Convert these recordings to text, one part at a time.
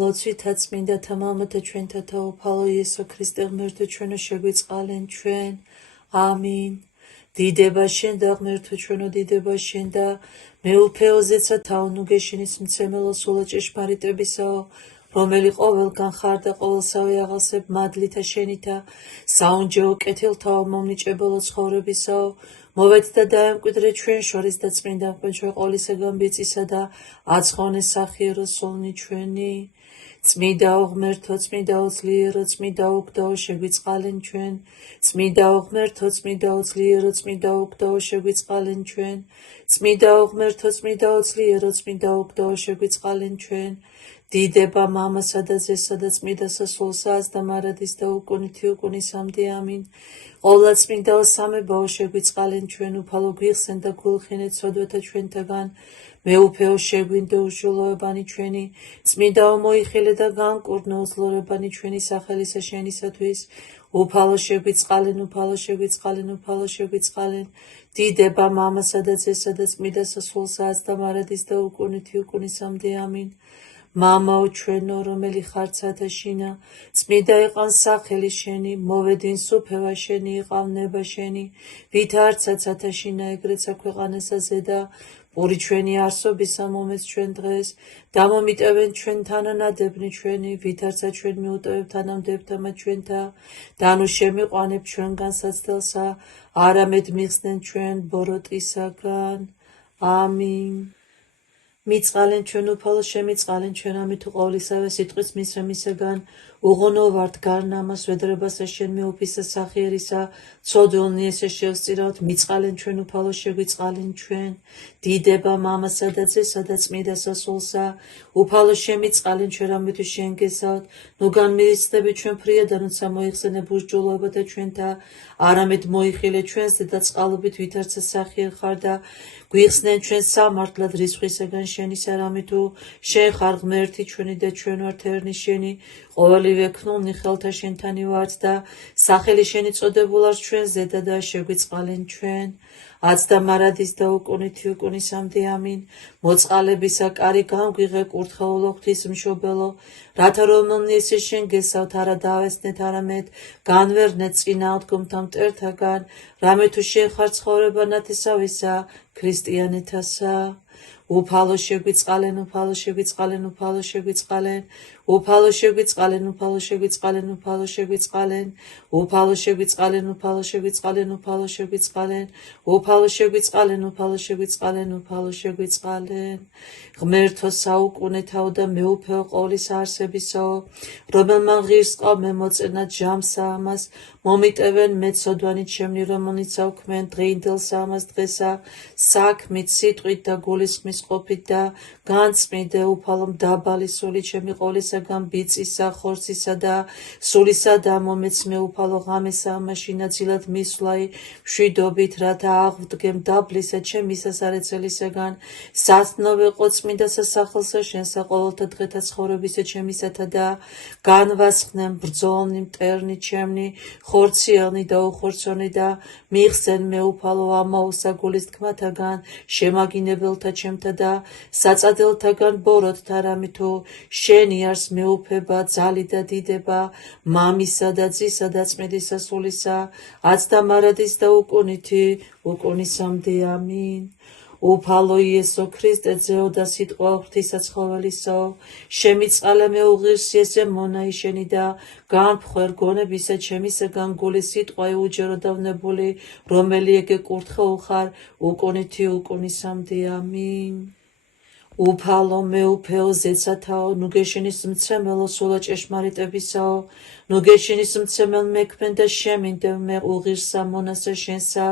ლოცვითა წმინდა თამამათა ჩვენთა თაოფალო იესო ქრისტე ღმერთო ჩვენო შეგვიწყალენ ჩვენ ამინ დიდება შენ და ღმერთო ჩვენო დიდება შენ და მეუფეო ზეცა თაუნუ გეშინის მცემელო სულა ჭეშმარიტებისაო რომელი ყოველგან ხარ და ყოველსავე აღასებ მადლითა შენითა საუნჯეო კეთილთაო მომნიჭებელო ცხოვრებისაო მოვეთ და დაემკვიდრე ჩვენ შორის და წმინდა მღვდელო ყოვლისაგან ბიწისა და აცხოვნე სახიერო სულნი ჩვენი წმინდაო ღმერთო წმინდაო ძლიერო წმინდაო უგდაო შეგვიწყალენ ჩვენ წმინდაო ღმერთო წმინდაო ძლიერო წმინდაო უგდაო შეგვიწყალენ ჩვენ წმინდაო ღმერთო წმინდაო ძლიერო წმინდაო უგდაო შეგვიწყალენ ჩვენ დიდება მამასა და ძესა და წმინდა სასულსას და მარადის და უკუნითი უკუნისამდე ამინ ყოვლა წმინდაო სამებაო შეგვიწყალენ ჩვენ უფალო გვიხსენ და გულხინეთ სოდვათა ჩვენთაგან მეუფეო შეგვინდო უშულოებანი ჩვენი წმინდაო მოიხილე და განკურნო უძლურებანი ჩვენი სახელისა შენისათვის უფალო შეგვიწყალენ უფალო შეგვიწყალენ უფალო შეგვიწყალენ დიდება მამასა და ძესა და წმინდა სასულსას და მარადის და უკუნითი უკუნისამდე ამინ მამაო ჩვენო რომელი ხარ ცათაშინა წმინდა იყან სახელი შენი მოვედინ სუფევა შენი იყავნება შენი ვით არცა ცათაშინა ეგრეცა ქვეყანასა ზედა პური ჩვენი არსობისა მომეც ჩვენ დღეს დამომიტევენ ჩვენ თანანადებნი ჩვენი ვით არცა ჩვენ მიუტევებ თანამდებთამა ჩვენთა და ნუ შემიყვანებ ჩვენგან საცდელსა არამედ მიხსნენ ჩვენ ბოროტისაგან ამინ მიწყალენ ჩვენ უფალო შემიწყალენ ჩვენ ამით უყოვლისავე სიტყვის მისრემისაგან უღონო ვართ გარნამას ვედრებასა შენ მეუფისა სახიერისა ცოდულნი ესე შევსწირავთ მიწყალენ ჩვენ უფალო შეგვიწყალენ ჩვენ დიდება მამასა და ძესა და წმინდა სასულსა უფალო შემიწყალენ ჩვენ ამით შენ გესავთ ნუ განმირიცდები ჩვენ ფრიადან უცა მოიხსენე ბურჯულობათა ჩვენთა არამედ მოიხილე ჩვენზე და წყალობით ვითარცა სახიერ ხარ და გვიხსნენ ჩვენ სამართლად რისხვისაგან შენი სარამი თუ შენ ხარ ღმერთი ჩვენი და ჩვენ ვართ ერნი შენი ყოველივე ქნულნი ხელთა შენთანი ვართ და სახელი შენი წოდებულარ ჩვენ ზედა და შეგვიწყალენ ჩვენ აც და მარადის და უკუნითი უკუნისამდე ამინ მოწყალებისა კარი განგვიღე კურთხეულო ღვთისმშობელო რათა რომელნი ესე შენ გესავთ არა დავესნეთ არამედ განვერნეთ წინა აღდგომთა მტერთაგან რამე თუ შენ ხარ ცხოვრება ნათესავისა ქრისტიანეთასა უფალო შეგვიწყალენ უფალო შეგვიწყალენ უფალო შეგვიწყალენ უფალო შეგვიწყალენ უფალო შეგვიწყალენ უფალო შეგვიწყალენ უფალო შეგვიწყალენ უფალო შეგვიწყალენ უფალო შეგვიწყალენ უფალო შეგვიწყალენ უფალო შეგვიწყალენ უფალო შეგვიწყალენ ღმერთო საუკუნეთაო და მეუფეო ყოვლის არსებისაო რომელმან ღირს ყავ მოწენა ჯამსა ამას მომიტევენ მეცოდვანი ჩემნი რომელნიც აუქმენ დღეინდელსა ამას დღესა საქმით სიტყვით და გულისხმის ყოფით და განწმიდე უფალო მდაბალი სული ჩემი ყოვლისაგან ბიწისა ხორცისა და სულისა და მომეც მეუფალო ღამესა ამაში ნაცილად მისვლაი მშვიდობით რათა აღვდგე მდაბლისა ჩემი სასარეცელისაგან სასწნობ ეყო წმინდა სასახლსა შენსა ყოველთა დღეთა ცხოვრებისა ჩემისათა და განვასხნე ბრძოლნი მტერნი ჩემნი ხორციელნი და უხორცონი და მიხსენ მეუფალო ამაოსა გულის თქმათაგან შემაგინებელთა ჩემთა და საწადელთაგან ბოროტთა რამე თუ შენი არს მეუფება ძალი და დიდება მამისა და ძისა და წმინდისა სულისა აც და მარადის და უკუნითი უკუნისამდე ამინ უფალო იესო ქრისტე ძეო და სიტყვა ღვთისაცხოველისაო შემიწყალე მეუღირსი ესე მონაი შენი და განფხვერ გონებისა ჩემისაგან გული სიტყვა უჯერო დავნებული რომელი ეგე კურთხეულ ხარ უკუნითი უკუნისამდე ამინ უფალო მეუფეო ზეცათაო ნუ გეშინის მცემელო სულა ჭეშმარიტებისაო ნუ გეშინის მცემელ მექმენ და შემინდევ მე უღირსა მონასა შენსა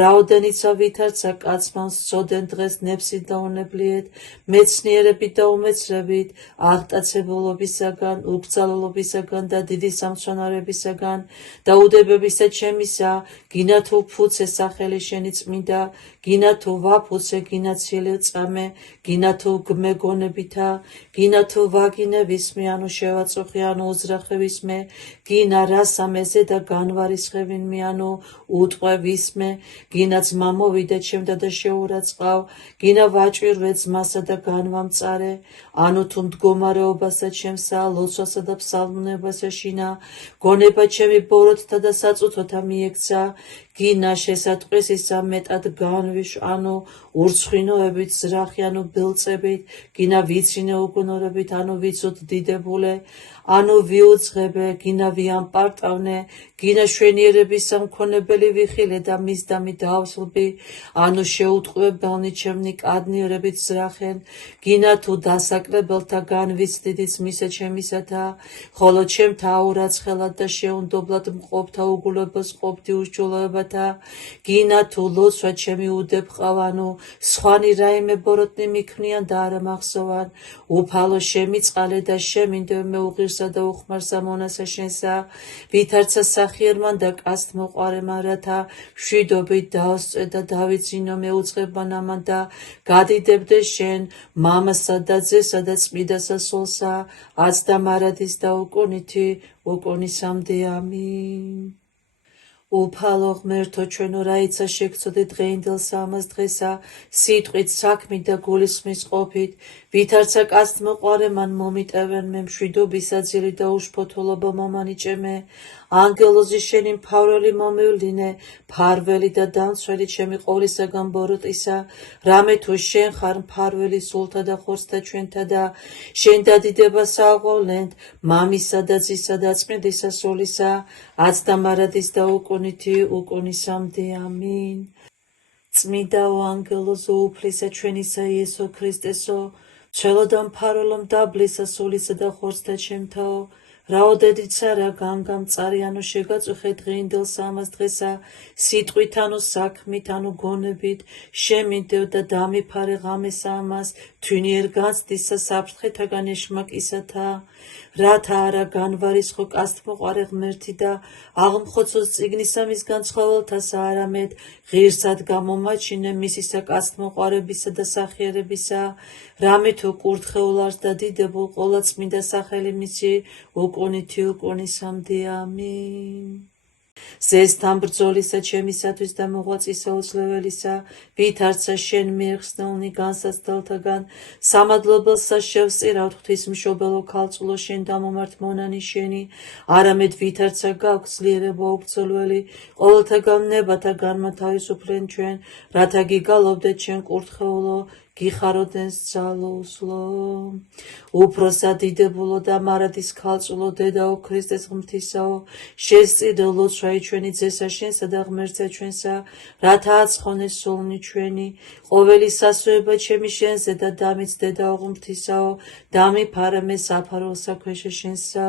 რაოდენიცა ვითარცა კაცმა სწოდენ დღეს ნებსით და უნებლიეთ მეცნიერებით და უმეცრებით აღტაცებულობისაგან უბრძოლობისაგან და დიდი სამცონარებისაგან და უდებებისა ჩემისა გინა თუ ფუცე სახელი შენი წმინდა გინა თუ ვაფუცე გინა ცილე წამე გინა თუ გმეგონებითა გინა თუ ვაგინებისმე ანუ შევაწუხი ანუ უზრახებისმე გინა რასამეზე და განვარისხევინმე ანუ უტყვე ვისმე გინა ძმა მოვიდა ჩემდა და შეურაცხავ გინა ვაჭვირვე ძმასა და განვამწარე ანუ თუ მდგომარეობასა ჩემსა ლოცვასა და ფსალმუნებასა შინა გონება ჩემი ბოროტთა და საწუთოთა მიექცა გინა შესატყვეს ისა მეტად განვიშ ანუ ურცხვინოებით ზრახი ანუ ბილწებით გინა ვიცინე უგუნურებით ანუ ვიცუთ დიდებულე ანუ ვიუძღებე გინა ვიამპარტავნე გინა შვენიერების სამქონებელი ვიხილე და მის დამი დავსლბი ანუ შეუტყვებელნი ჩემნი კადნიერებით ზრახენ გინა თუ დასაკლებელთა განვიცდიდიც მისა ჩემისათა ხოლო ჩემთა აურაცხელად და შეუნდობლად მყოფთა უგულებელს ყოფდი უშჯულოებათა გინა თუ ლოცვა ჩემი უდებ ანუ სხვანი რაიმე ბოროტნი მიქმნიან და არა მახსოვან უფალო შემიწყალე და შემინდე მეუღირსა და უხმარსა მონასა შენსა ვითარცა სახიერმან და კაცთ მოყარემან რათა მშვიდობით დაოსწე და დავიძინო მეუწყებან ამან და გადიდებდე შენ მამასა და ძესა და წმიდასა სულსა აც და მარადის და უკუნითი უკუნისამდე ამინ უფალო ღმერთო ჩვენო რაიცა შეგწოდე დღეინდელსა ამას დღესა სიტყვით საქმით და გულისხმის ყოფით ვითარცა კაცთ მოყარემან მომიტევენ მე მშვიდობისა ძილი და უშფოთულობა მომანიჭემე ანგელოზი შენი მფარველი მომივლინე ფარველი და დამცველი ჩემი ყოვლისაგან ბოროტისა რამე თუ შენ ხარ მფარველი სულთა და ხორცთა ჩვენთა და შენ დადიდებას აღვავლენთ მამისა და ძისა და წმინდისა სულისა აც და მარადის და უკუნითი უკუნისამდე ამინ წმიდაო ანგელოზო უფლისა ჩვენისა იესო ქრისტესო ცველოდა მფარველო მდაბლისა სულისა და ხორცთა ჩემთაო რაოდედიცა რა გამგამწარი ანუ შეგაწუხე დღეინდელსა ამას დღესა სიტყვით ანუ საქმით ანუ გონებით შემინდევ და დამიფარე ღამესა ამას თვინიერ განცდისა საფრთხეთაგან ეშმაკისათა რათა არა განვარისხო კაცთმოყარე ღმერთი და აღმხოცოს წიგნისა მისგან ცხოველთასა არამედ ღირსად გამომაჩინე მისისა კაცთმოყარებისა და სახიერებისა რამე თუ კურთხეულარს და დიდებულ ყოლა წმინდა სახელი მისი უკუნითი უკუნისამდე ამინ ზესთან ბრძოლისა ჩემისათვის და მოღვაწისა უძლეველისა ვითარცა შენ მიეხსნელნი განსაცდელთაგან სამადლობელსა შევწირავთ ღვთისმშობელო ქალწულო შენ დამომართ მონანი შენი არამედ ვითარცა გაქვს ძლიერება უბრძოლველი ყოველთაგან ნებათა განმათავისუფლენ ჩვენ რათა გიგალობდეთ შენ კურთხეულო გიხაროდენს ძალოუსლო უფროსა დიდებულო და მარადის ქალწულო დედაო ქრისტეს ღმრთისაო შესწირდე ლოცვაი ჩვენი ძესა შენსა და ღმერთსა ჩვენსა რათა აცხონეს სულნი ჩვენი ყოველი სასოება ჩემი შენზე და დამიც დედაო ღმრთისაო დამიფარე მე საფარველსა ქვეშე შენსა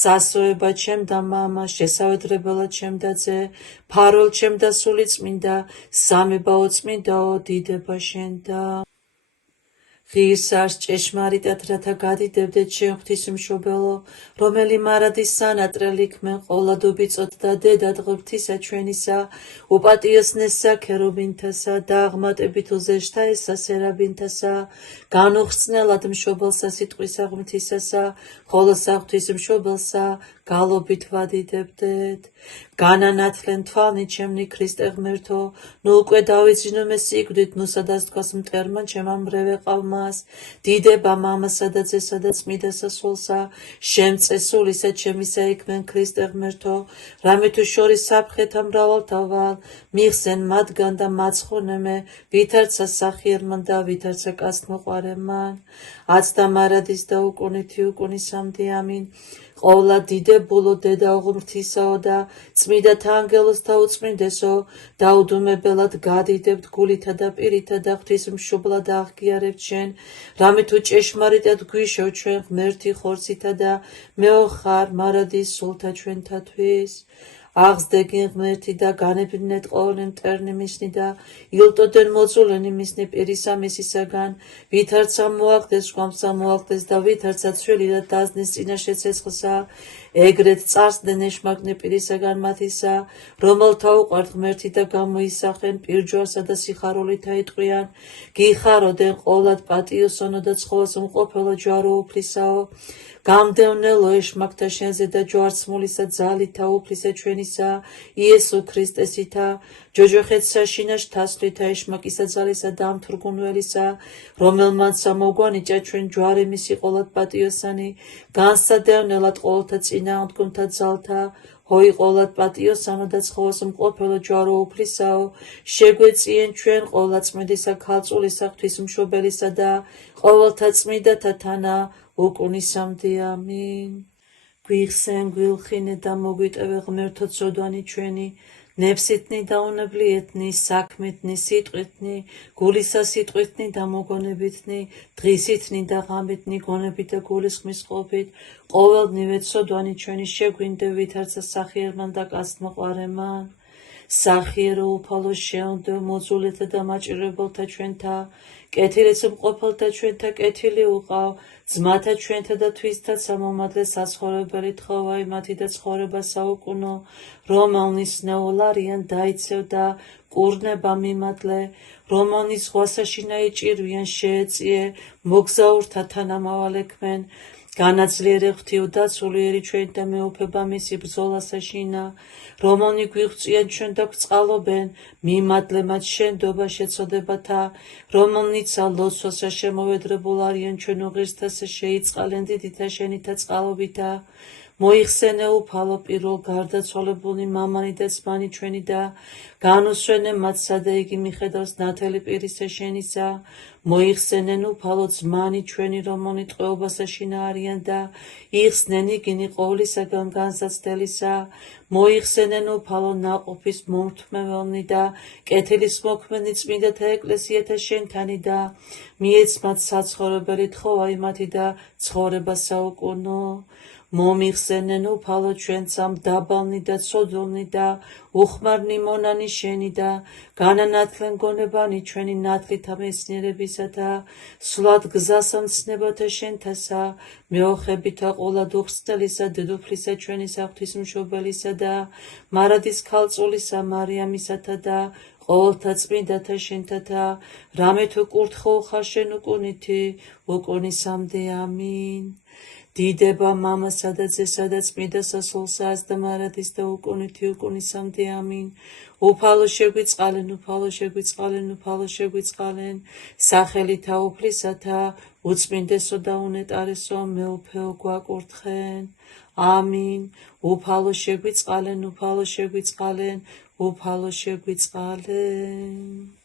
სასოება ჩემ და მამა შესავედრებელად ჩემ და ძე ფარველ ჩემ და სული წმინდა სამებაო წმინდაო დიდება შენდა ღირსარს ჭეშმარიტად რათა გადიდებდეთ შენ ღვთისმშობელო რომელი მარადის სანატრელი ქმენ ყოლადობიწოთ და დედად ღმრთისა ჩვენისა უპატიოსნესსა ქერუბინთასა და აღმატებით უზეშთა ესა სერაბინთასა განუხსნელად მშობელსა სიტყვისა ღმრთისასა ხოლო საღვთისმშობელსა გალობით ვადიდებდეთ განანათლენ თვალნი ჩემნი ქრისტე ღმერთო ნუ უკვე დავიძინო მე სიკვდით ნუ სადაც თქვას მტერმან ჩემამ მრევეყავმას დიდება მამასა და ძესა და წმიდასა სულსა შემწესულისა ჩემისა იქმენ ქრისტე ღმერთო რამე თუ შორის საფრთხეთა მრავალთავალ მიხსენ მათგან და მაცხონე მე ვითარცა სახიერმან და ვითარცა კაცთმოყარემან აც და მარადის და უკუნითი უკუნისამდე ამინ ყოლა დიდებულო დედაო ღმრთისაო და წმიდათა ანგელოზთა უწმინდესო დაუდუმებელად გადიდებთ გულითა და პირითა და ღვთისმშობლად აღგიარებთ შენ რამე თუ ჭეშმარიტად გვიშევ ჩვენ ღმერთი ხორცითა და მეოხარ მარადის სულთა ჩვენთათვის აღზდეგენ ღმერთი და განეფინეთ ყოველი მტერნი მისნი და ილტოდენ მოწულენი მისნი პირისა მისისაგან ვითარცა მოახდეს შვამსა მოახდეს და ვითარცა ცველი და დაზნის წინაშე ცეცხლსა ეგრეთ წარსდნენ ეშმაკნი პირისაგან მათისა, რომელთა უყვართ ღმერთი და გამოისახენ პირჯვარსა და სიხარულით აიტყვიან, გიხაროდენ ყოლად პატიოსონო და ცხოველს უმყოფელო ჯვარო უფლისაო, გამდევნელო ეშმაკთა შენზე და ჯვარცმულისა ძალითა უფლისა ჩვენისა იესო ქრისტესითა, ჯოჯოხეთსა შინაშ თასვლითა ეშმაკისა ძალისა დამთრგუნველისა, რომელმანცა მოგვანიჭა ჩვენ ჯვარი მისი ყოლად პატიოსანი, განსადევნელად ყოველთა წინააღმდგომთა ძალთა, ჰოი ყოლად პატიოსანო და ცხოველს უმყოფელო ჯვარო უფლისაო, შეგვეწიენ ჩვენ ყოლა წმინდისა ქალწულისა ღვთისმშობელისა და ყოველთა წმინდათა თანა უკუნისამდე ამინ. გვიხსენ, გვილხინე და მოგვიტევე ღმერთო ცოდვანი ჩვენი, ნებსითნი და უნებლიეთნი, საქმეთნი, სიტყვითნი, გულისა სიტყვითნი და მოგონებითნი, დღისითნი და ღამითნი, გონებით და გულისხმის ყოფით, ყოველდნივე ცოდვანი ჩვენი შეგვინდე ვითარცა სახიერმან და კაცთმოყვარემან. სახიერო უფალო შეუნდო მოძულეთა და მაჭირებელთა ჩვენთა, კეთილიც მყოფელთა ჩვენთა კეთილი უყავ, ძმათა ჩვენთა და თვისთა სამომადლე საცხოვრებელი თხოვაი მათი და ცხოვრება საუკუნო, რომელნის ნეულ არიან დაიცევ და კურნება მიმადლე, რომელნის ზღვასაშინა იჭირვიან შეეწიე, მოგზაურთა თანამავალექმენ, განაძლიერე ღვთიო დაცულიერი ჩვენ და მეუფება მისი ბრძოლასაშინა, რომელნი გვიღწვიან ჩვენ და გვწყალობენ, მიმადლე მათ შენდობა შეწოდებათა, რომელნიცა ლოცვასა შემოვედრებულ არიან ჩვენ უღირსთასა შეიწყალენ დიდითა შენითა წყალობითა, მოიხსენე უფალო პირველ გარდაცვალებულნი მამანი და ძმანი ჩვენი და განუსვენე მათ სადა იგი მიხედავს ნათელი პირისა შენისა, მოიხსენენ უფალო ძმანი ჩვენი რომლონი ტყვეობასაშინა არიან და იხსნენ იგინი ყოვლისაგან განსაცდელისა, მოიხსენენ უფალო ნაყოფის მომთმეველნი და კეთილის მოქმედნი წმინდათა ეკლესიათა შენთანი და მიეცმათ საცხოვრებელი თხოვაი მათი და ცხოვრება საუკუნო, მომიხსენენ უფალო ჩვენცა მდაბალნი და ცოდულნი და უხმარნი მონანი შენი და განანათლენ გონებანი ჩვენი ნათლითა მეცნიერებისა, სვლად გზასა მცნებათა შენთასა, მეოხებითა ყოლად უხსნელისა დედოფლისა ჩვენისა ღვთისმშობელისა და მარადის ქალწულისა მარიამისათა და ყოველთა წმინდათა შენთათა, რამე თუ კურთხო უხარ შენ უკუნითი, უკუნისამდე ამინ. დიდება მამასა და ძესა და წმინდა სასულსა და მარადის და უკუნითი უკუნისამდე ამინ. უფალო შეგვიწყალენ, უფალო შეგვიწყალენ, უფალო შეგვიწყალენ, სახელითა უფლისათა, უწმინდესო და უნეტარესო მეუფეო გვაკურთხენ. ამინ. უფალო შეგვიწყალენ, უფალო შეგვიწყალენ, უფალო შეგვიწყალენ.